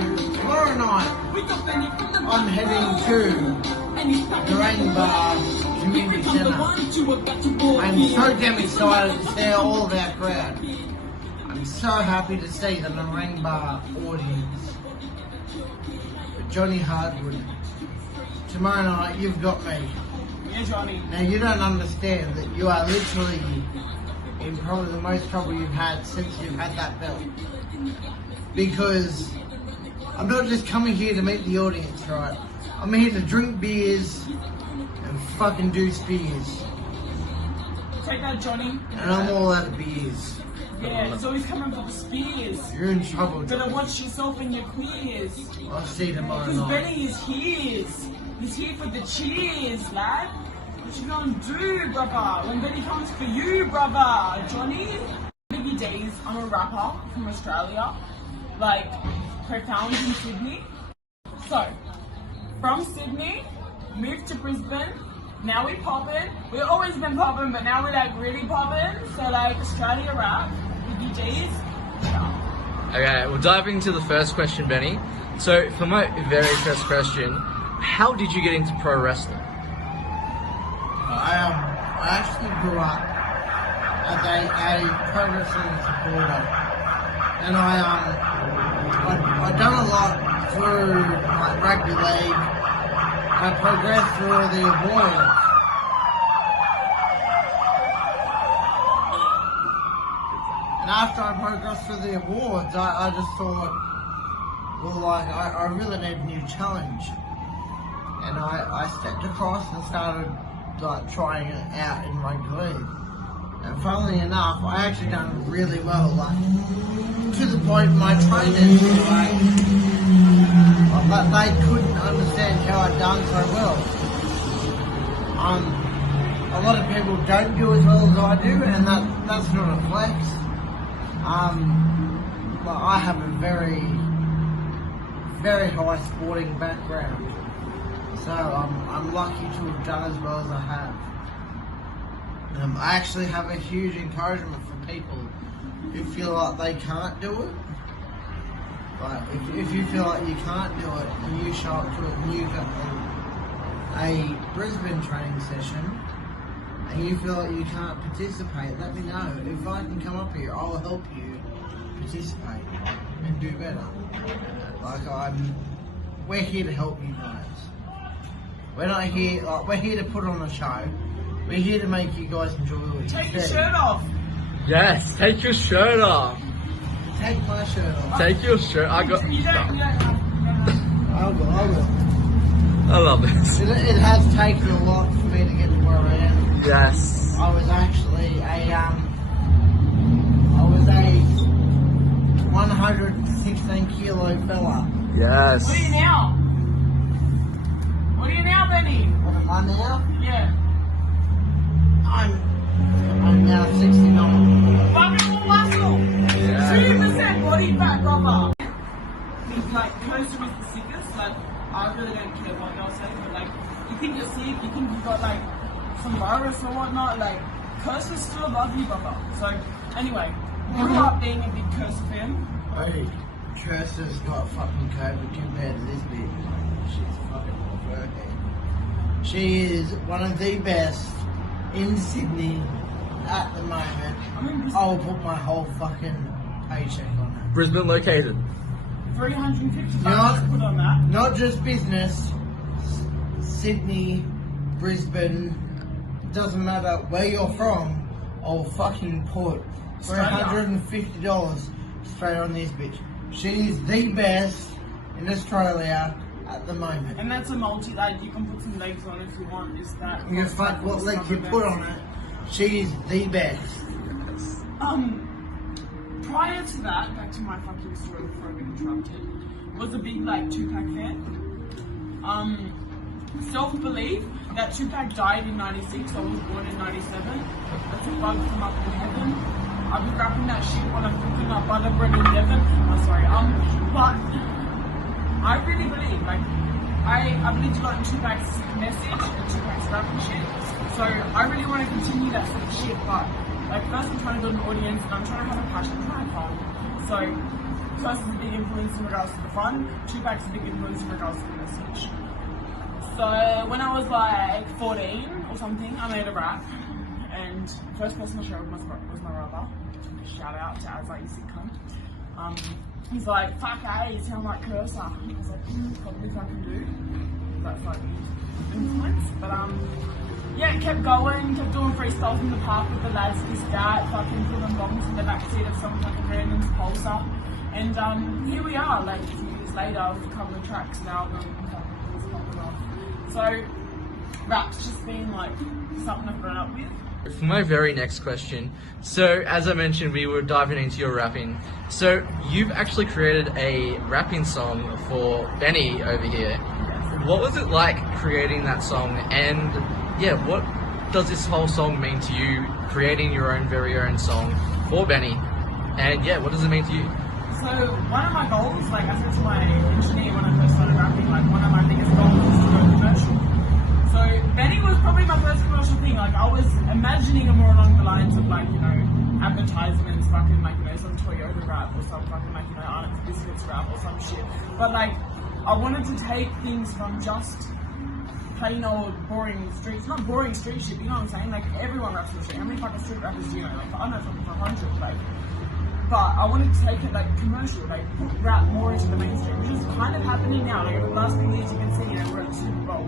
tomorrow night, I'm heading to the Rain Bar Community Centre. I'm so damn excited to see all of our crowd. I'm so happy to see the Rain Bar audience. Johnny Hardwood, tomorrow night you've got me. Yeah, Johnny. Now you don't understand that you are literally in probably the most trouble you've had since you've had that belt. Because I'm not just coming here to meet the audience, right? I'm here to drink beers and fucking do spears. Take that, Johnny. And I'm all out of beers. Yeah, he's always coming for the spears. You're in trouble, Johnny. Better watch yourself in your queers. I'll see you tomorrow Because night. Benny is his. He's here for the cheers, lad. What you gonna do, brother? When Benny comes for you, brother. Johnny? Biggie Deez, I'm a rapper from Australia. Like, co-found in Sydney. So, from Sydney, moved to Brisbane. Now we poppin'. We've always been poppin', but now we're like really poppin'. So like Australia rap, Biggie Deez. Yeah. Okay, we'll dive into the first question, Benny. So, for my very first question, how did you get into pro wrestling? I actually grew up as a pro wrestling supporter, and I done a lot through like rugby league. I progressed through the awards. And after I progressed through the awards, I just thought, well, like, I really need a new challenge. And I stepped across and started like trying it out in rugby league. And funnily enough, I actually done really well, like, to the point my trainers were like, but they couldn't understand how I'd done so well. A lot of people don't do as well as I do, and that's not a flex. But I have a very, very high sporting background, so I'm lucky to have done as well as I have. I actually have a huge encouragement for people who feel like they can't do it. Like, if you feel like you can't do it and you show up to it and you've got a Brisbane training session and you feel like you can't participate, let me know. If I can come up here, I'll help you participate and do better. Like, we're here to help you guys. We're not here, like, we're here to put on a show. We're here to make you guys enjoy what you Take your shirt off. Yes, take your shirt off. Take my shirt off. Take your shirt. I got. You don't. I will. I love this. It has taken a lot for me to get to where I am. Yes. I was actually a 116 kilo fella. Yes. What are you now? What are you now, Benny? What am I now? Yeah. I'm now 69. Fucking more muscle. Yeah. 2% body fat, brother. He's like, Coaster is the sickest. Like, I really don't care what y'all say, but like, you think you're sick, you think you got like some virus or whatnot, like, Coaster's still above you, brother. So, anyway, grew up being a big Coaster fan. Hey, Kirsten's got fucking COVID compared to this bitch. She's fucking working. She is one of the best in Sydney at the moment. I'll put my whole fucking paycheck on it. Brisbane located. 350 bucks to put on that. Not just business, Sydney, Brisbane, doesn't matter where you're from, I'll fucking put $350 straight on this bitch. She's the best in Australia at the moment. And that's a multi, like, you can put some legs on if you want, is that. You fuck what leg you put on it, she's the best. Prior to that, back to my fucking story before I get interrupted, was a big like Tupac fan. Self-belief that Tupac died in 96, I was born in 97. That's a bug from up in heaven. I'll be rapping that shit while I'm cooking up butter bread in Devon. Oh, sorry, but I really believe, like, I believe a lot in Tupac's message and Tupac's rapping shit. So I really want to continue that sort of shit, but like first I'm trying to build an audience and I'm trying to have a passion for my phone. So First is a big influence in regards to the fun. Tupac's a big influence in regards to the message. So when I was like 14 or something, I made a rap, and the first person I showed was my brother. Shout out to As I Used to Come. He's like, fuck you sound like Cursor. And I was like, probably fucking do. That's like influence. But yeah, kept going, kept doing freestyles in the park with the lads, this, that, fucking pulling bombs in the backseat of some fucking random Pulsar. And here we are, like 2 years later, with a couple of tracks now, and it's popping off. So, rap's just been like something I've grown up with. For my very next question, so as I mentioned, we were diving into your rapping. So you've actually created a rapping song for Benny over here. What was it like creating that song? And yeah, what does this whole song mean to you, creating your own very own song for Benny? And yeah, what does it mean to you? So one of my goals, like I said to my engineer when I first started rapping, like one of my biggest goals is to go commercial. So Benny was probably my first commercial thing. Like I was imagining it more along the lines of like, you know, advertisements, fucking like, you know, some Toyota rap or some fucking like, you know, Arnott's Biscuits rap or some shit. But like, I wanted to take things from just plain old boring streets, not boring street shit, you know what I'm saying? Like everyone raps in the street. How many fucking street rappers do you know? Like I know fucking 100, like. But I wanted to take it like commercial, like put rap more into the mainstream, which is kind of happening now. Like over the last few years, you can see, you know, we're at the Super Bowl,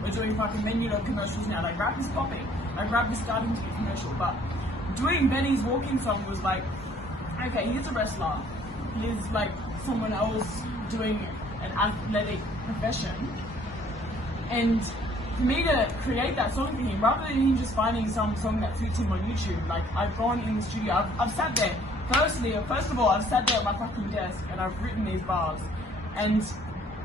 we're doing fucking menu commercials now. Like rap is popping, like rap is starting to get commercial. But doing Benny's walking song was like, okay, he's a wrestler, he's like someone else doing an athletic profession, and for me to create that song for him, rather than him just finding some song that suits him on YouTube, like I've gone in the studio, I've sat there. First of all, I've sat there at my fucking desk and I've written these bars, and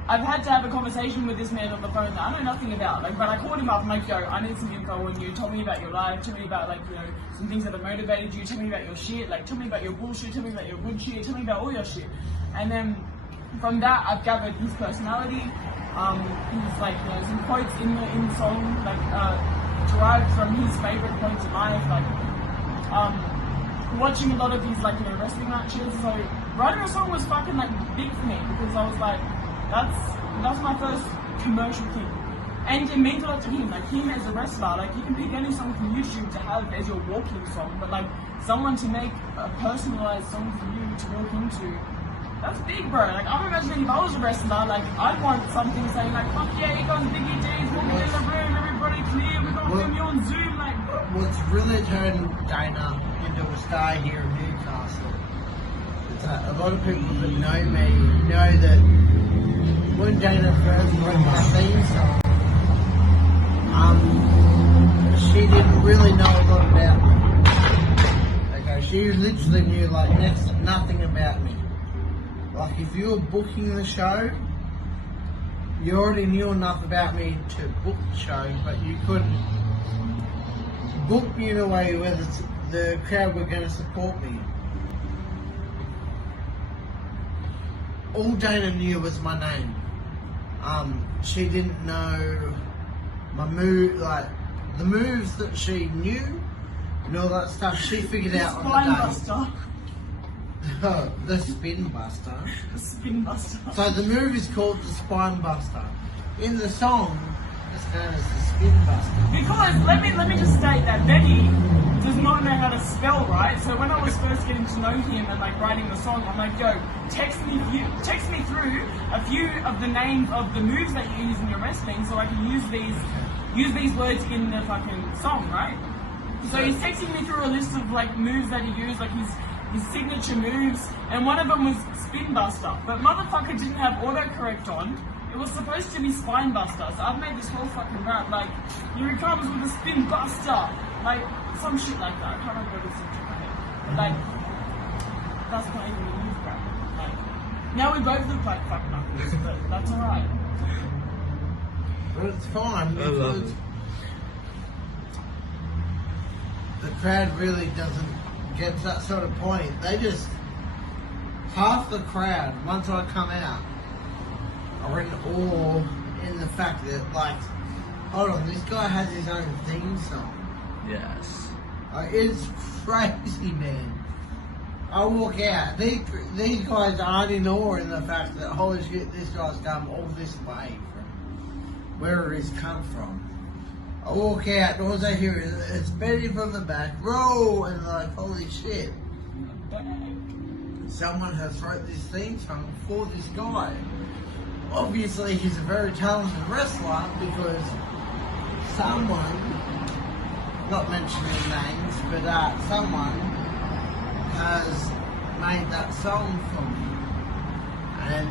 I've had to have a conversation with this man on the phone that I know nothing about. Like, but I called him up. I'm like, yo, I need some info on you. Tell me about your life. Tell me about like, you know, some things that have motivated you. Tell me about your shit. Like, tell me about your bullshit. Tell me about your good shit. Tell me about all your shit. And then from that, I've gathered his personality. He's like, you know, some quotes in the song, like derived from his favorite points in life, like watching a lot of his like, you know, wrestling matches. So writing a song was fucking like big for me, because I was like, that's my first commercial thing, and it means a lot to him. Like him as a wrestler, like you can pick any song from YouTube to have as your walking song, but like someone to make a personalized song for you to walk into, that's big, bro. Like I'm imagining if I was a wrestler, like I'd want something saying like, fuck yeah, here comes Biggie, Deez, walking in the room, everybody clear, we're gonna film you on Zoom, like. What's really turned Dana into a star here in Newcastle is that a lot of people that know me know that when Dana first wrote my theme song, she didn't really know a lot about me. Okay, she literally knew like next to nothing about me. Like if you were booking the show, you already knew enough about me to book the show, but you couldn't book me in a way where the crowd were going to support me. All Dana knew was my name. She didn't know my move, like the moves that she knew and all that stuff. She figured out on the day. The Spin Buster. The Spin Buster. So the move is called the Spine Buster. In the song, it's known as the Spin Buster. Because let me just state that Benny does not know how to spell, right? So when I was first getting to know him and like writing the song, I'm like, yo, text me through a few of the names of the moves that you use in your wrestling, so I can use these words in the fucking song, right? So he's texting me through a list of like moves that he used, like his signature moves, and one of them was Spin Buster. But motherfucker didn't have autocorrect on. It was supposed to be Spine Buster. So I've made this whole fucking rap like, here he comes with a Spin Buster, like some shit like that. I can't remember what it's like. Like that's not even a move rap. Like now we both look like fuck knuckles, but that's alright. But it's fine I love because it. the crowd really doesn't get to that sort of point. They just, half the crowd, once I come out, are in awe in the fact that, like, hold on, this guy has his own theme song. Yes. Like, it's crazy, man. I walk out. These guys aren't ignoring the fact that, holy shit, this guy's come all this way from wherever he's come from. I walk out, and all I hear is, it's Betty from the back row, and they're like, holy shit. Someone has wrote this theme song for this guy. Obviously, he's a very talented wrestler because someone, not mentioning names, but someone has made that song for me and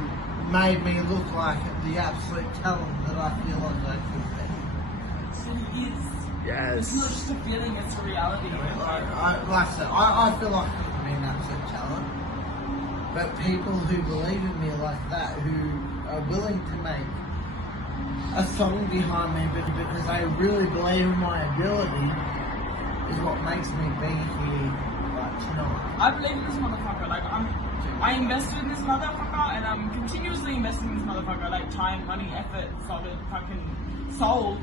made me look like the absolute talent that I feel like I could be. So he is. Yes. It's not just a feeling, it's a reality. Like I said, I feel like I could be an absolute talent. But people who believe in me like that, who are willing to make a song behind me because they really believe in my ability, is what makes me be here right tonight. I believe in this motherfucker. Like I invested in this motherfucker, and I'm continuously investing in this motherfucker. Like time, money, effort, solid fucking soul,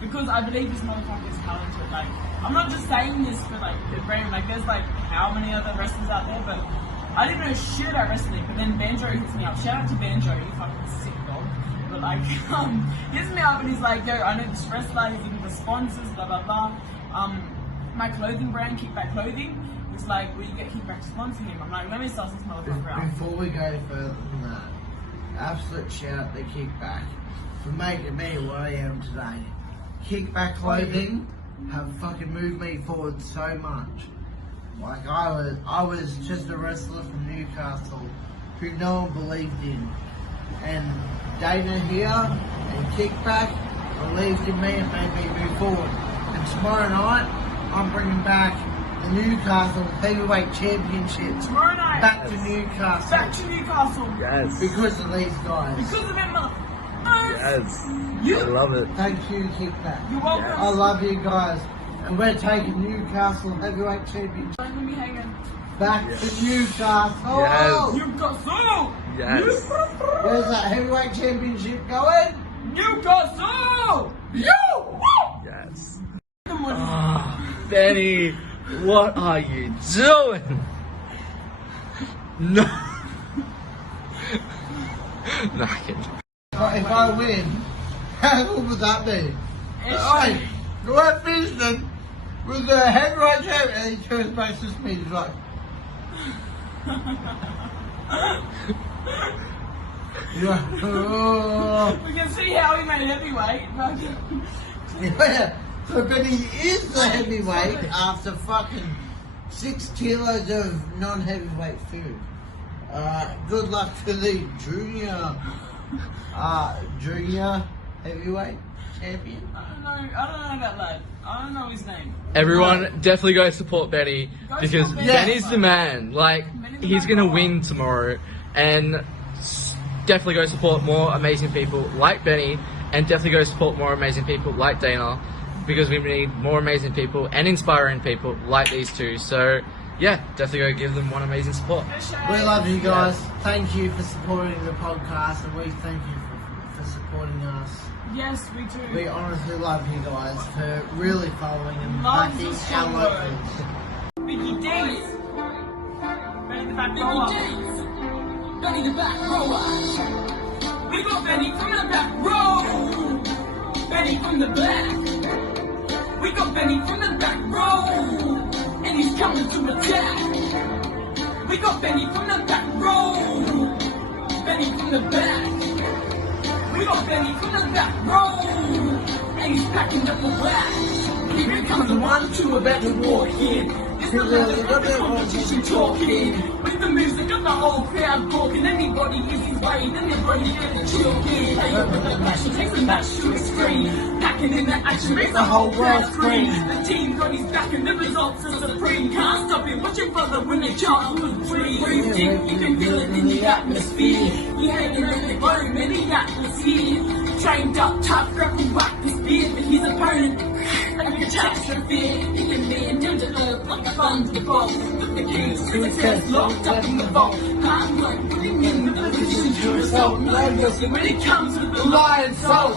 because I believe this motherfucker is talented. Like I'm not just saying this for like the brain. Like there's like how many other wrestlers out there, but I didn't know shit about wrestling. But then Banjo hits me up. Shout out to Banjo, you fucking sick dog. But like he hits me up and he's like, yo, I know this wrestler. He's looking for sponsors. Blah blah blah. My clothing brand, Kickback Clothing. It's like, will you get Kickback to sponsor him? I'm like, let me sell this motherfucker out. Before we go further than that, absolute shout out to Kickback for making me what I am today. Kickback Clothing have fucking moved me forward so much. Like I was just a wrestler from Newcastle who no one believed in, and Dana here and Kickback believed in me and made me move forward. And tomorrow night I'm bringing back the Newcastle Heavyweight Championship Tomorrow night. back to Newcastle. Back to Newcastle. Yes. Because of these guys. Because of them motherfuckers. Yes. You. I love it. Thank you, Kickback. You're welcome. Yes. I love you guys. And we're taking Newcastle Heavyweight Championship Don't leave me hanging. back to Newcastle. Yes. Newcastle. Yes. Where's that Heavyweight Championship going? Newcastle. Yes. Come on. Ah, Benny, what are you doing? No. No, I can't. If I win, how good would that be? Hey, we're finishing with the Heavyweight Champion, and he turns back to me, he's like, yeah. Oh. We can see how he made heavyweight. Yeah. So Benny is the heavyweight after fucking 6 kilos of non-heavyweight food. Good luck to the junior heavyweight champion. I don't know that lad. I don't know his name. Everyone, definitely go support Benny Go because support Benny. Benny's the man. Like, Benny's the he's man. gonna win tomorrow, and definitely go support more amazing people like Benny, and definitely go support more amazing people like Dana, because we need more amazing people and inspiring people like these two. So, yeah, definitely go give them one amazing support. We love you guys. Thank you for supporting the podcast, and we thank you for supporting us. Yes, we do. We honestly love you guys for really following and Loves backing us so our much. locals. Biggie Deez. Benny the Backrower. Benny the Backrower. We got Benny from the back row. Benny from the back. We got Benny from the back row. And he's coming to attack. We got Benny from the back row. Benny from the back. We got Benny from the back row. And he's packing up the wax. Here comes the one to about to walk in. It's the level of the competition talking. With the music of the whole crowd talking. Anybody is his way, then everybody get a chill kid. Play up with the passion, takes the match to extreme. Packing in the action, makes the whole world scream. The team got his back and the results are supreme. Can't stop it, watch your brother when your childhood free. Breathe deep, you can feel it in the atmosphere. You had it in the bottom in the atmosphere. Trained up, tough, grapple, whack his beard. But his opponent, like a catastrophe. He can be in down to earth like a thunderbolt. Put the keys to his chest, locked up in the vault. Hard work, putting in the position to result. No mercy when it comes with the lion soul.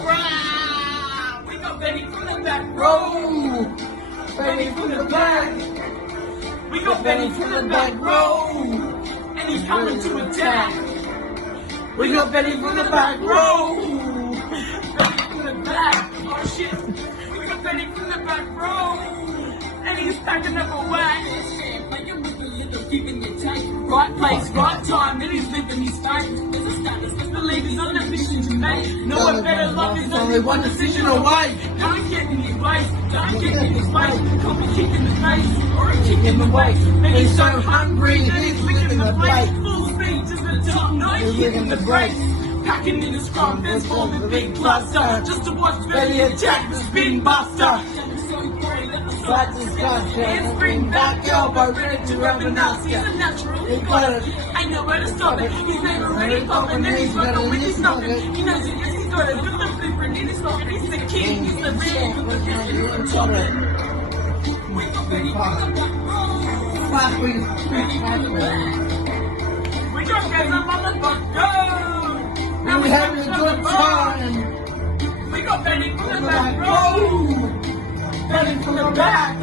We got Benny from the back row. Benny from the back. We got Benny from the back row, and he's coming to attack. We got Benny from the back row. Benny from the back. Oh shit. We got Benny from the back row, and he's packing up a whack. Right place, right time, and he's living his fate. There's a status, there's believers on a mission to make. No one better love is only one decision away. Don't get in his ways, don't get in his ways. Cop a kick in the face, or a kick in the waist. And he's so hungry, and he's licking the plate. Full speed to the top, no hitting the brakes. Packing in his scrum, there's forming a big cluster. Just to watch Benny attack the spin buster. But discussion, Handspring back elbow, ready to rub an ass. He's a natural, he got it. Ain't nowhere to stop it. He's never ready popping, and he's rocking with his noggin. He knows it, yes, he's got it. With the blueprint in his pocket, he's the king. He's the man with the biscuit on top of it. We got Benny from the back row. We got Benny from the back row. And we're having a good time. We got Benny from the back row. Benny from the back.